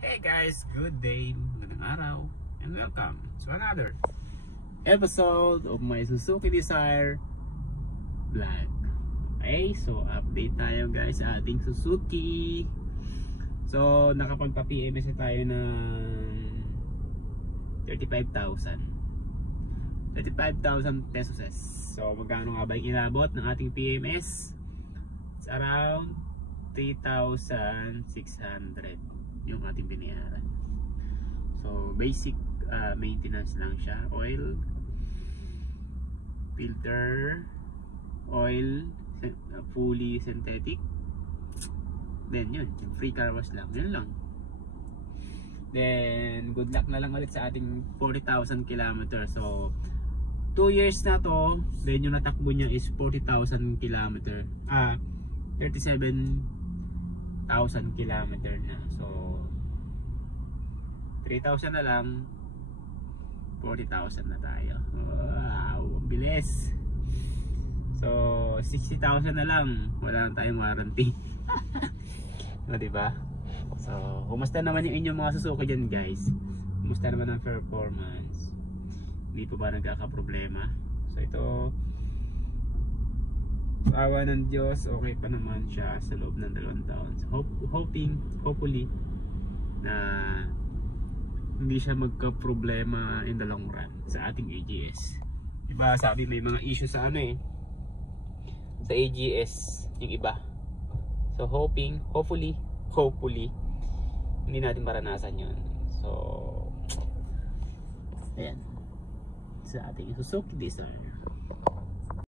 Hey guys, good day, magandang araw, and welcome to another episode of my Suzuki Desire vlog. Okay, so update tayo guys sa ating Suzuki. So nakapagpa-PMS na tayo ng 35,000 pesos. So magkano nga ba yung inabot ng ating PMS? It's around 3,600 yung ating binayaran. So basic maintenance lang siya. Oil, filter, oil, fully synthetic. Then yun, yung free car wash lang. Yun lang. Then good luck na lang ulit sa ating 40,000 kilometers. So 2 years na to. Then yung natakbo niya is 40,000 kilometer. 37,000 kilometer na. So 3,000 na lang, 40,000 na tayo. Wow, ang bilis. So 60,000 na lang, wala na tayong warranty. O, diba? So kumusta naman yung inyong mga Suzuki dyan guys? Kumusta naman ang performance? Hindi po ba nagkakaproblema? So ito, awa ng Diyos, okay pa naman siya sa loob ng 2 taon. So hopefully na hindi siya magka-problema in the long run sa ating AGS. Diba sabi may mga issue sa sa AGS yung iba. So hopefully hindi natin maranasan yun. So ayan, sa ating Suzuki Desire.